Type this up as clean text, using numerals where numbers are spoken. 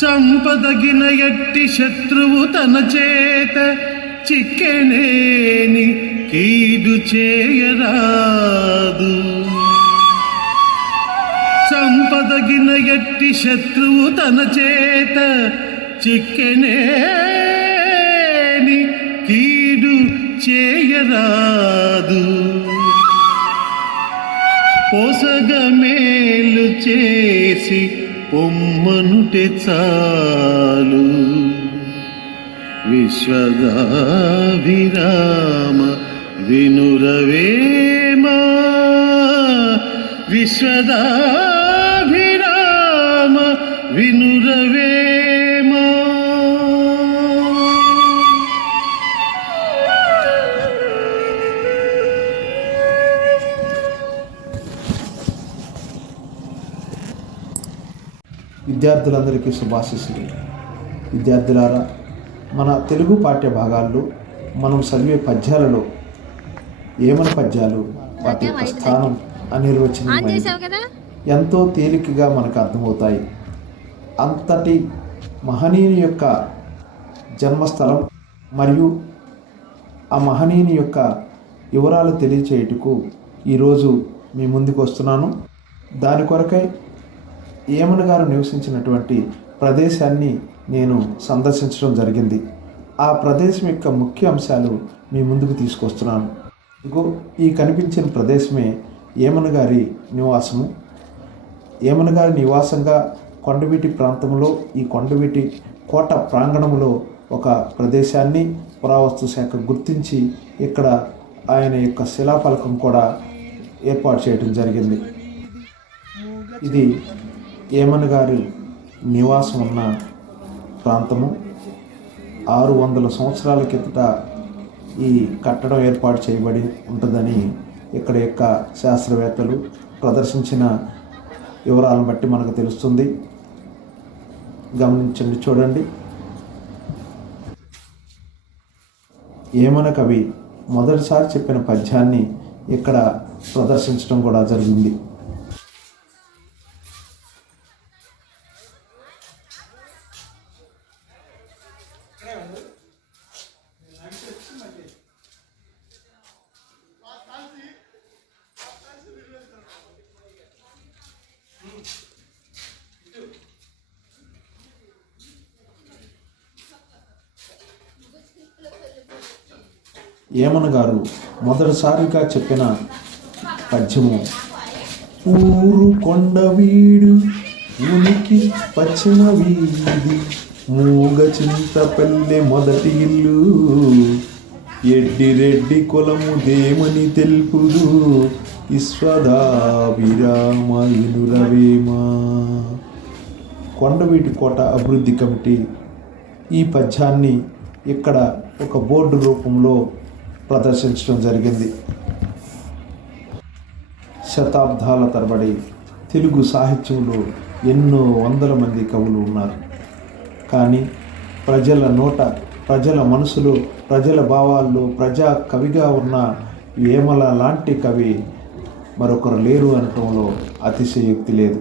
చంపదగిన ఎట్టి శత్రువు తన చేత చిక్కెనేని కీడు చేయరాదు. చంపదగిన ఎట్టి శత్రువు తన చేత చిక్కెనేని కీడు చేయరాదు. పొసగ మేలు చేసి పొమ్మనుటే చాలు. విశ్వదాభిరామ వినురవేమా, విశ్వదాభిరామ వినురవేమా. విద్యార్థులందరికీ శుభాశీస్సులు. విద్యార్థులారా, మన తెలుగు పాఠ్య భాగాల్లో మనం చదివే పద్యాలలో ఏమని పద్యాలు, వాటి యొక్క స్థానం అనిర్వచనీయమైనది, ఎంతో తేలికగా మనకు అర్థమవుతాయి. అంతటి మహనీయుని యొక్క జన్మస్థలం మరియు ఆ మహనీయుని యొక్క వివరాలు తెలియచేయుటకు ఈరోజు మీ ముందుకు వస్తున్నాను. దాని కొరకై ఏమన గారు నివసించినటువంటి ప్రదేశాన్ని నేను సందర్శించడం జరిగింది. ఆ ప్రదేశం యొక్క ముఖ్య అంశాలు మీ ముందుకు తీసుకొస్తున్నాను. ఈ కనిపించిన ప్రదేశమే ఏమన గారి నివాసము. ఏమన గారి నివాసంగా కొండవీటి ప్రాంతంలో, ఈ కొండవీటి కోట ప్రాంగణంలో ఒక ప్రదేశాన్ని పురావస్తు శాఖ గుర్తించి ఇక్కడ ఆయన యొక్క శిలాఫలకం కూడా ఏర్పాటు చేయడం జరిగింది. ఇది ఏమన గారి నివాసం ఉన్న ప్రాంతము. 600 సంవత్సరాల కిందట ఈ కట్టడం ఏర్పాటు చేయబడి ఉంటుందని ఇక్కడ యొక్క శాస్త్రవేత్తలు ప్రదర్శించిన వివరాలను బట్టి మనకు తెలుస్తుంది. గమనించండి, చూడండి. ఏమన కవి మొదటిసారి చెప్పిన పద్యాన్ని ఇక్కడ ప్రదర్శించడం కూడా జరిగింది. ఏమన గారు మొదటిసారిగా చెప్పిన పద్యము, ఊరు కొండవీడు ఉనికి పశ్చిమ వీధి మూగ చింతపల్లె మొదటి ఇల్లు ఎడ్డిరెడ్డి కులము దేమని తెలుపుదు విశ్వదాభిరామ వినురవేమా. కొండవీటి కోట అభివృద్ధి కమిటీ ఈ పద్యాన్ని ఇక్కడ ఒక బోర్డు రూపంలో ప్రదర్శించడం జరిగింది. శతాబ్దాల తరబడి తెలుగు సాహిత్యంలో ఎన్నో వందల మంది కవులు ఉన్నారు. కానీ ప్రజల నోట, ప్రజల మనసులో, ప్రజల భావాల్లో ప్రజా కవిగా ఉన్న వేమల లాంటి కవి మరొకరు లేరు అనటంలో అతిశయోక్తి లేదు.